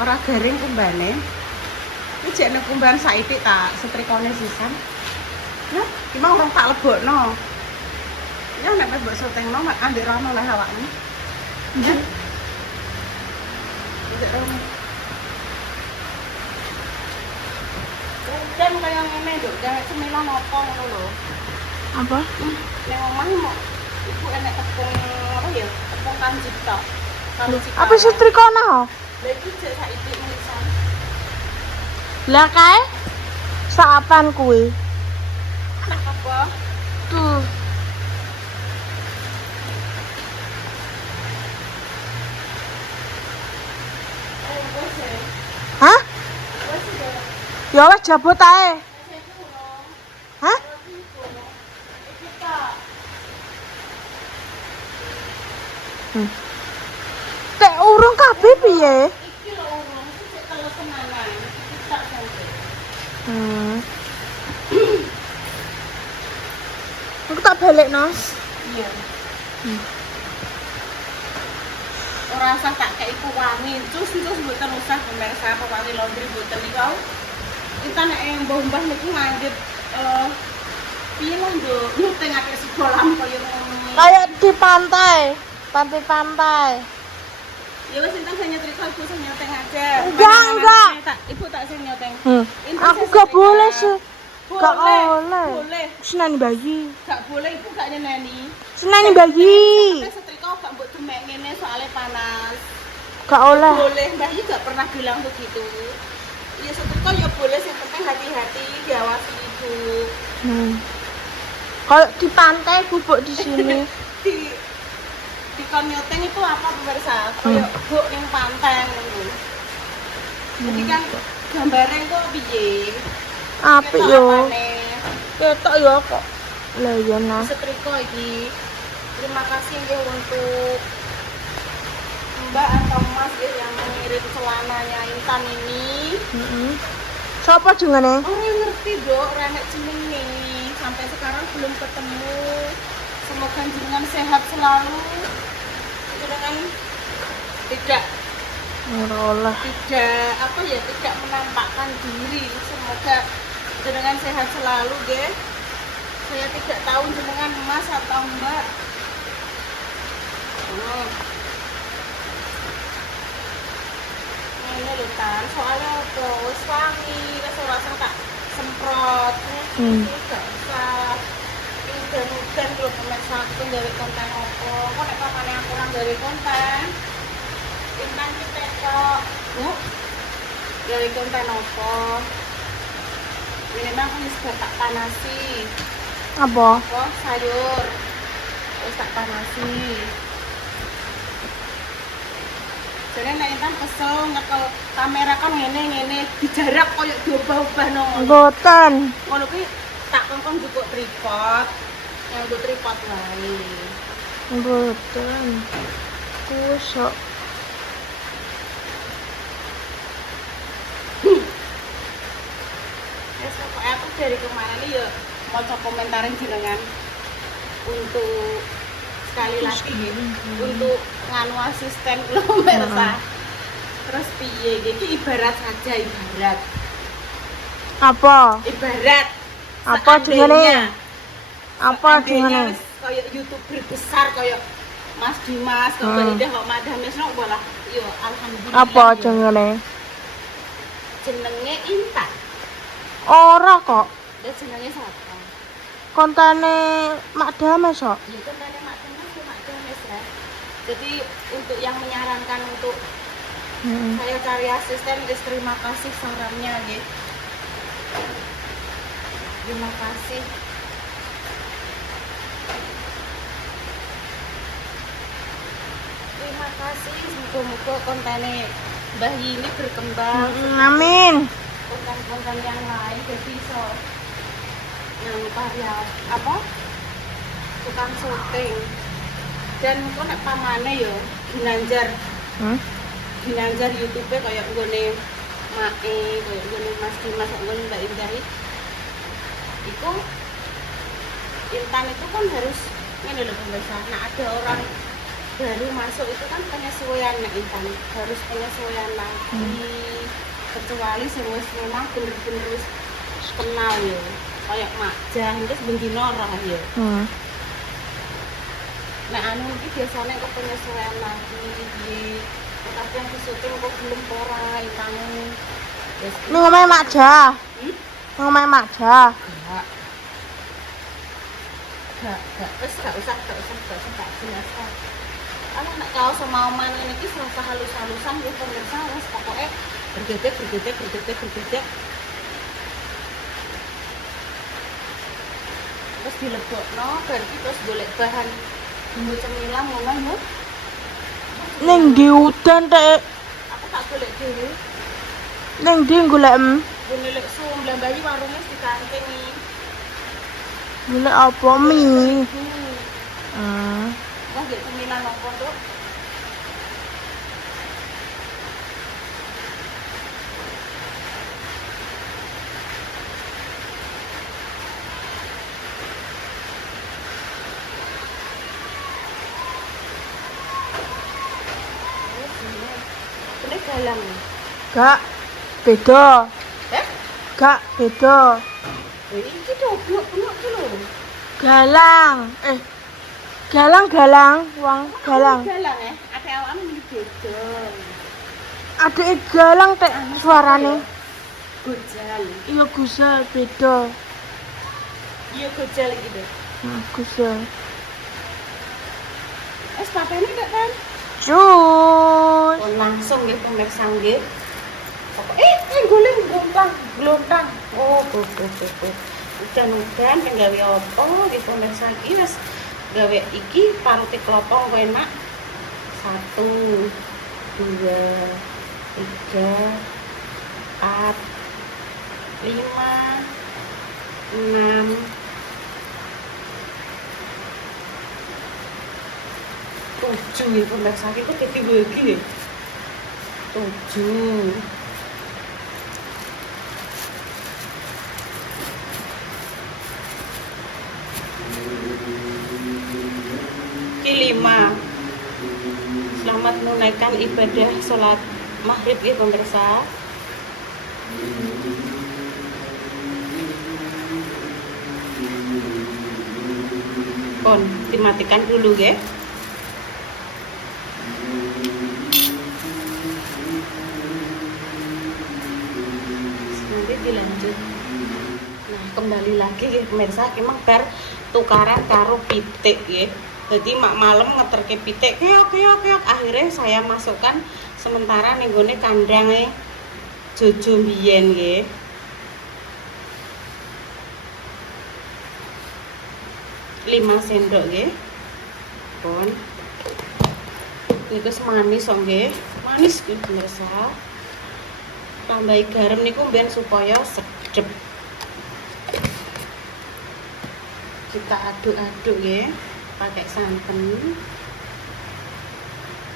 ora garing kumbane. Iki jek nek kumban saithik tak setrikane sisan. Ya, iki mau orang tak lebokno. Ya nek mbok setengno mak ambek rono lah awakmu. Ya. Tidak rono. Dan kaya ngene nduk, gawe cemilan apa ngono lho. Apa? Ning omah mau iku enek tepung apa ya? Tepung kanjik tok. Apa setrikana? Lha iki jek saithik menisan. Lah kae saapan kuwi. Apa? Tuh. Hah? Ya wis jabut ae. Hah? Tek urung kabeh piye? Iki lho urung sik telu tenanan. Iki tak sampe. Aku tak balekno. Iya. Ora usah tak kei wangi. Cus mboten usah pemirsa pewangi laundry mboten niku. Kita nek mbah-mbah niku nganggep piye lho nduk nyutengake sekolah kaya ngono. Kayak di pantai, pantai-pantai. Ya wis intan saya nyetrika ibu saya nyoteng aja. Enggak. Ibu tak sing nyoteng. Aku gak boleh sih. Gak oleh. Boleh. Senani bayi. Gak boleh ibu gak nyeneni. Senani bayi. Tapi setrika gak mbok demek ngene soalnya panas. Gak oleh. Boleh, Mbak Yi gak pernah bilang begitu. Ya setrika ya boleh, yang penting hati-hati diawasi ibu. Kalau di pantai bubuk di sini. Di kon nyoteng itu apa pemirsa? Kayak buk ning pantai ngono. Jadi kan gambarnya kok piye? Apik yo. Ketok yo kok. Lah iya nah. Setrika iki. Terima kasih nggih untuk Mbak atau Mas yang mengirim celananya Intan ini. Siapa jengane? Orang ngerti dok, renek jenenge. Sampai sekarang belum ketemu. Semoga jenengan sehat selalu. Jenengan tidak apa ya, tidak menampakkan diri. Semoga jenengan sehat selalu, deh. Saya tidak tahu jenengan Mas atau Mbak. Ini lho Tan, soalnya apa? Wis wangi, wis ora usah tak semprot. Gak usah. Udan lho pemirsa, aku gawe konten apa? Kok nek pamane aku ora gawe konten? Intan kita kok. Gawe konten apa? Ini mah aku wis tak panasi. Apa? Sayur. Wis tak panasi. Jadi nek Intan kesel ngekel kamera kan ngene dijarak koyo diobah-obah nang ngono. Mboten. Ngono kuwi tak kongkong njupuk tripod. Nganggo tripod wae. Mboten. Kusok. Wes pokoke aku dari kemarin iki ya maca komentarin jenengan untuk sekali lagi untuk nganu asisten kula pemirsa. Terus piye iki ibarat saja ibarat. Apa? Ibarat Apa jengane? Apa jengane? Kayak YouTuber besar kayak Mas Dimas, kok Ida kok Madam Mesno bola. Yo alhamdulillah. Apa jengane? Jenenge Intan. Ora kok. Lah jenenge sapa? Kontane Mak Dames kok. Ya kontane Mak Dames ya. Jadi untuk yang menyarankan untuk saya cari asisten, terima kasih sarannya nggih. Terima kasih. Terima kasih, semoga kontennya Mbah Yini berkembang. Amin. Konten-konten yang lain jadi so yang karya apa? Tukang syuting. Dan kok nek pamane yo Ginanjar. Ginanjar YouTube kayak nggone Mae, kayak nggone Mas Dimas, nggone Mbak Indah. Itu Intan itu kan harus ini loh pemirsa. Nah ada orang baru masuk itu kan penyesuaian nek Intan, harus penyesuaian lagi. Kecuali sing wis memang bener-bener wis kenal ya. Kayak Makjah terus bendino roh ya. Nek anu iki biasanya kok penyesuaian lagi piye. Tapi yang syuting kok belum ora Intan. Wis Ini ngomongnya Makjah. Ngomongnya Makjah. Gak usah tak jelaskan. Kalau nak kau sama oman ini serasa halus-halusan ya pemirsa, wes pokoknya bergedek. Terus dilebokno, berarti terus golek bahan bumbu cemilan ngono ya. Ning di udan teh. Aku tak golek dhewe. Ning di golek Golek sum Blambayi warungnya di kantin nih. golek apa mie? Wah, gak cemilan nopo tuh. Ini galang. Gak beda. Gak beda. Iki doblok iki lho. Galang. Galang, wong galang. Galang ya. Ate awakmu iki beda. Adike galang tek suarane. Gojal. Iya gusel beda. Iya gojal iki lho. Gusel. Es papene gak kan? Cus. Oh, langsung nggih pemirsa nggih. Glontang. Oh. Udan penggawe apa nggih pemirsa iki wis gawe iki pantik klopo kok enak. 1 2 3 4 5 6 7 ya pemirsa itu jadi begini 7 5. Selamat menunaikan ibadah sholat maghrib ya pemirsa. Pon dimatikan dulu ya. Nanti dilanjut. Nah kembali lagi ya pemirsa, emang bar tukaran karo pitik ya. Jadi mak malam ngeterke pitik keok akhirnya saya masukkan sementara ning gone kandangnya Jojo mbiyen nggih. Lima sendok nggih. Pun niku manis kok nggih. Manis nggih pemirsa. Tambahi garam niku ben supaya sedep. Kita aduk-aduk nggih. Pakai santan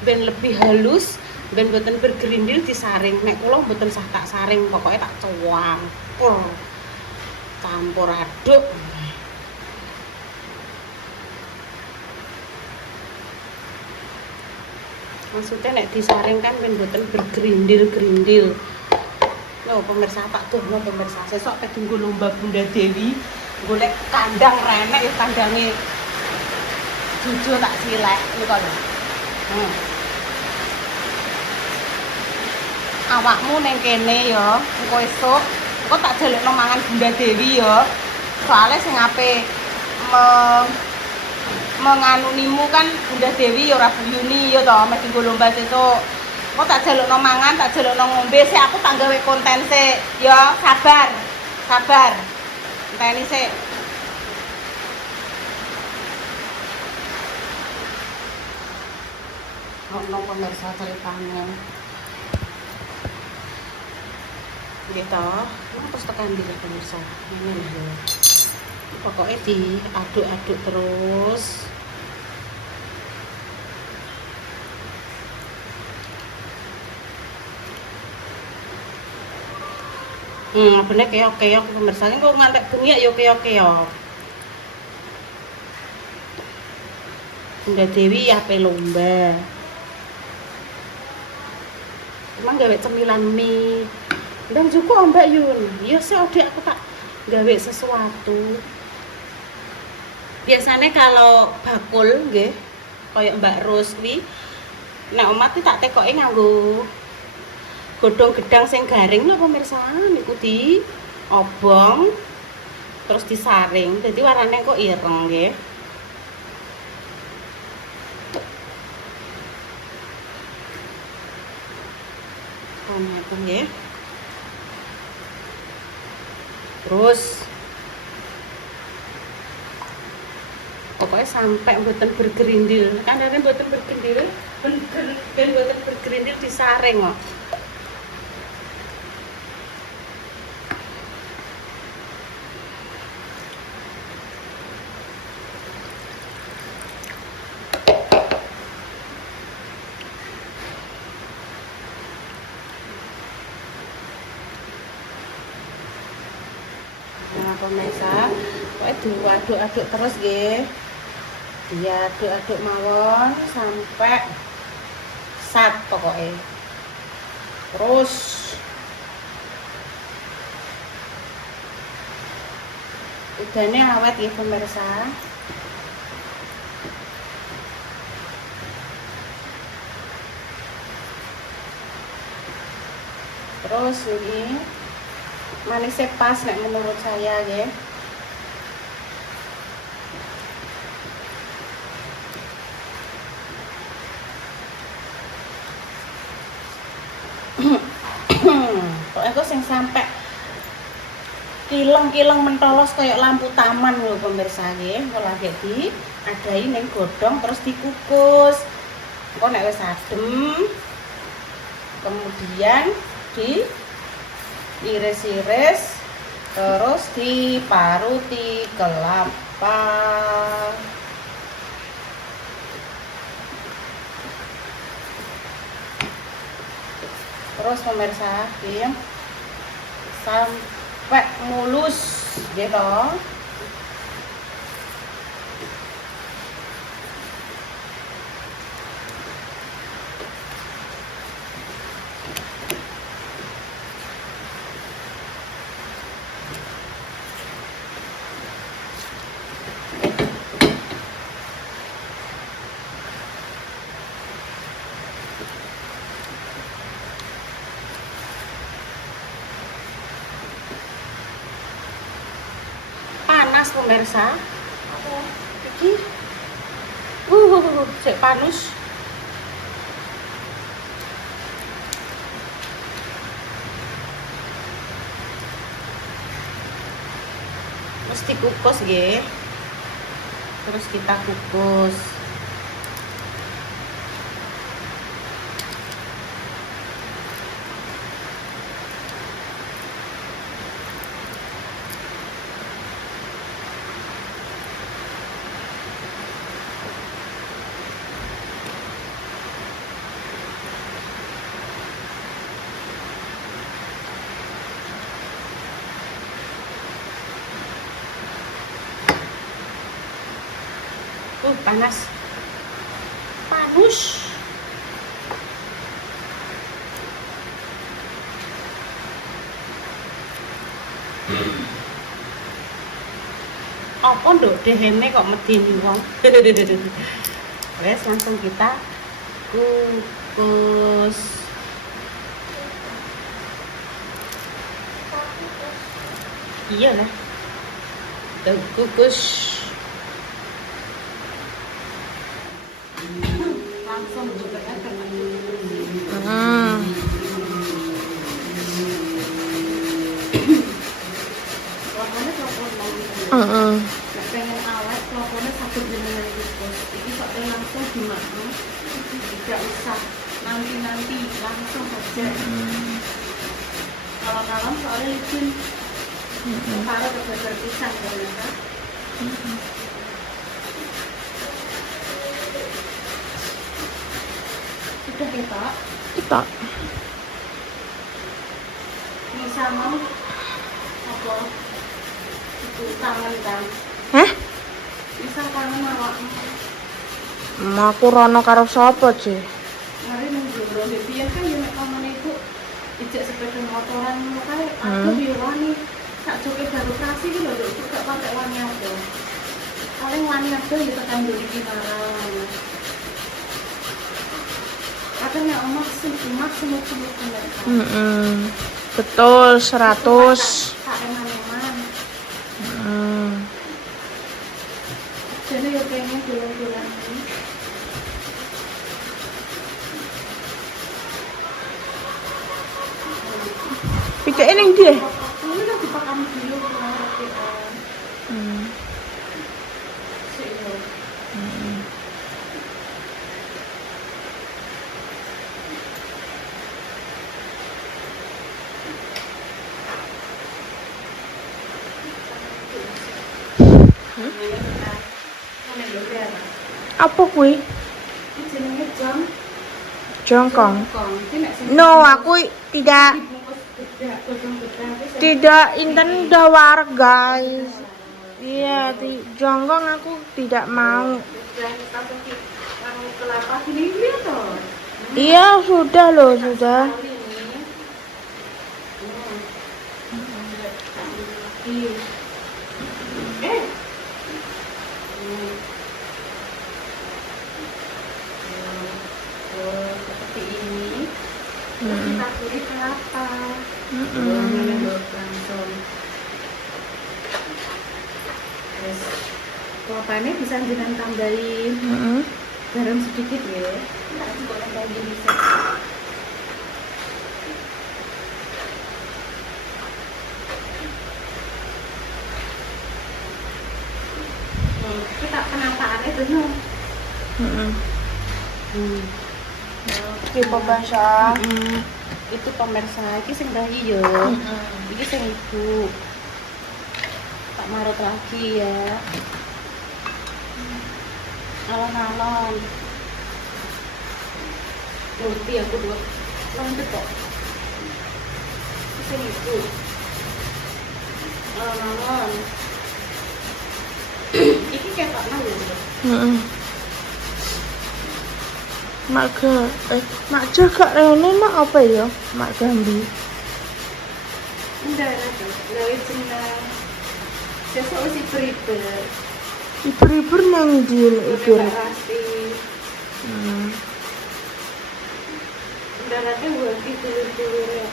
ben lebih halus, ben boten bergerindil disaring. Nek kula boten sah tak saring, pokoknya tak campur aduk. Maksudnya nek disaring kan ben boten bergerindil. Loh pemirsa tak dono pemirsa, sesuk teh tunggu lomba Bunda Dewi golek kandang renek ya kandange Jojo tak silek niku lho. Awakmu ning kene ya, engko esuk engko tak jalukno mangan Bunda Dewi ya. Soale sing ape menganunimu kan Bunda Dewi ya ora buyuni ya to, mesti nggo lomba sesuk. Engko tak jalukno mangan, tak jalukno ngombe sik aku tak gawe konten sik. Ya, sabar. Enteni sik. Ono pemirsa ceritanya gitu, terus tekan di pemirsa ini lah pokoknya diaduk-aduk terus. Bener keok pemirsa ini kok ngantek bengi ya keok Bunda Dewi ya pe lomba. Emang gawe cemilan mie. Ndang juga Mbak Yun. Ya sih Ode aku tak gawe sesuatu. Biasanya kalau bakul nggih kayak Mbak Ros kuwi nek omah ki tak tekoke nganggo godhong gedang sing garing lho pemirsa niku di obong terus disaring jadi warnanya kok ireng nggih. Ngono nggih. Terus pokoknya sampai mboten bergerindil kan ada mboten bergerindil ben mboten bergerindil disaring kok. Nah pemirsa pokoknya diaduk-aduk terus nggih. Diaduk-aduk mawon sampai sat pokoknya. Terus udane awet ya pemirsa. Terus ini manisnya pas nek menurut saya ya. Pokoknya kok sing sampai kileng-kileng mentolos kayak lampu taman lho pemirsa nggih. Kalau lagi diadai ning godhong terus dikukus. Engko nek wis adem kemudian diiris-iris terus diparuti kelapa. Terus pemirsa nggih sampai mulus gitu. Panas pemirsa. Iki cek panas. Mesti kukus nggih. Terus kita kukus. Panas. Panas. Apa nduk dehene kok medeni wong. Wes langsung kita kukus. Iya lah. Tuh kukus. Langsung juga kan. Lakonnya coklat lagi. Pengen awet, lakonnya satu jenengan kukus. Ini pakai langsung dimakan. Tidak usah nanti langsung saja. Kalau malam soalnya licin. Taruh ke pisang ternyata. Sudah kita. Bisa mau apa? Itu tangan kan? Hah? Bisa tangan awak. Aku rono karo sapa, Ci? Mari nang jero biyen kan yo nek pamane iku ijek sepeda motoran ngono kae aku yo wani sak joke baru operasi iki lho itu gak pakai wani aku. Paling wani aku yo tekan dulu iki barang. Katanya maksimum Betul 100. tak eman-eman. Jadi yo pengen bulan-bulan ini. Pikir ning ndi? Ini kan dipakam dulu rapian. Apa kuwi? Ini jenenge Jongkong. Iki nek sing No, aku tidak dibungkus bedak, godhong-godhong iki sing tidak inten udah warak, guys. Iya, jongkong aku tidak mau. bedak langsung di karo kelapa gini iki to. Iya, sudah loh, sudah. Seperti ini. Terus kita beri kelapa. Langsung. Terus kelapanya bisa jenengan tambahin garam sedikit ya. Nggak cukup tambahin gini saja. Kita penampakan itu no. Oke, pemirsa. Itu pemirsa, iki sing bayi yo. Iki sing ibu. Tak marut lagi ya. Alon-alon. Nanti aku buat lanjut kok. Iki sing ibu. Alon-alon. Iki ketok nang yo. Mak jaga rene nak apa ya? Mak Gambi. Enggak ada. Gawe jeneng. Sesuk wis iber-iber. Iber-iber nang ndi iber. Daratnya buat dulur-dulur ya.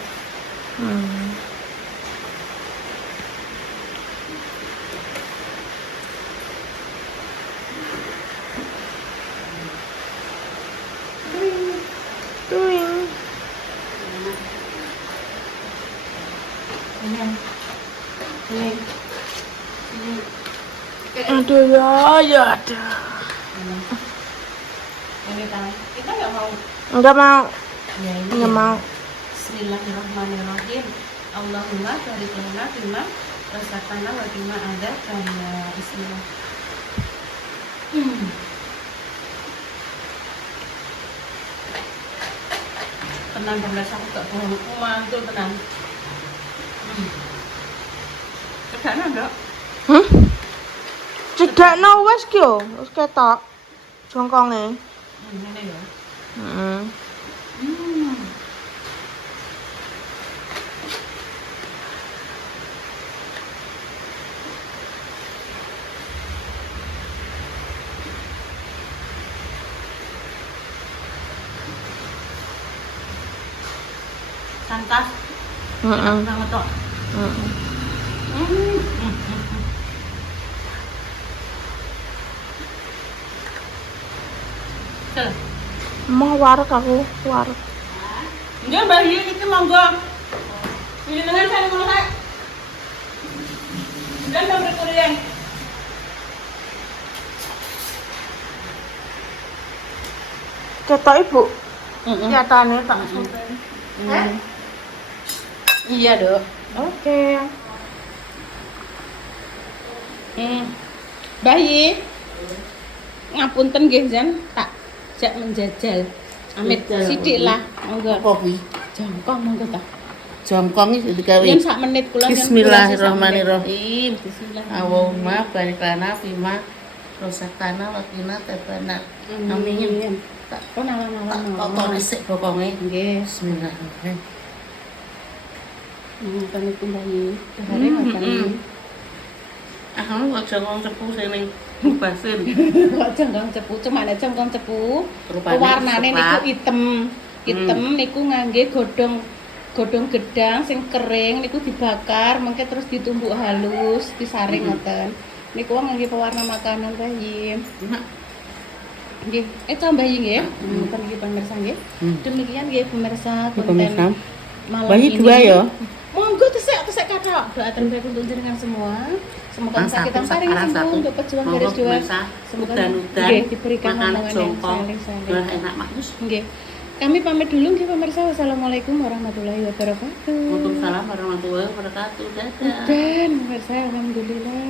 Tuing. Aduh ya ada. Ini kan kita nggak mau. Enggak mau. Ya, ini Enggak ya. mau. Bismillahirrahmanirrahim. Allahumma barik lana bima razaqtana wa bima adzaqtana. Bismillah. Tenang belas aku gak bohong, mantul tenang. Kedana enggak? Cedakno wis ki yo, wis ketok. Jongkonge. Ini ya. Santas. Sama tok. Mau warak aku, warak. Nggih, Mbak Yu iki monggo. Jenengan sing ngono kae. Dan nomor kurian. Ketok ibu. Nyatane tak sampeyan. Iya, Dok. Oke. Bayi. Ngapunten nggih, Jan. Tak jak menjajal. Amit sithik lah. Monggo. Apa kuwi? Jongkong monggo ta. Jongkong iki digawe. Yen sak menit kula Bismillahirrahmanirrahim. Bismillah. Allahumma barik lana fima Rosakana wakina tebana. Amin. Amin. Tak Oh nalan-nalan. kotor resik pokoknya. Nggih. Bismillahirrahmanirrahim. Ngoten niku Mbak Yi. Hari ngoten. Aku kok jongkong cepu sini basin. Kok jongkong cepu, cuma nek jongkong cepu Rupane warnane niku coklat. item. Item niku ngangge godhong gedang sing kering niku dibakar, mengke terus ditumbuk halus, disaring ngoten. Niku ngangge pewarna makanan Mbah Yi. Mak, Nggih, itu Mbah Yi nggih. Ngoten iki pemirsa nggih. Demikian nggih pemirsa konten pemirsa. malam Bayi ini. 2 ya. Monggo tesek kathah. Doa terbaik untuk jenengan semua. Semoga kita paling sembuh untuk pejuang garis juang. Semoga udan-udan nggih diberikan makanan omongan yang jongkong. saleh-saleh. Wah, enak makmus. Nggih. Kami pamit dulu nggih pemirsa. Wassalamualaikum warahmatullahi wabarakatuh. Waalaikumsalam warahmatullahi wabarakatuh. Dadah. Dan pemirsa alhamdulillah.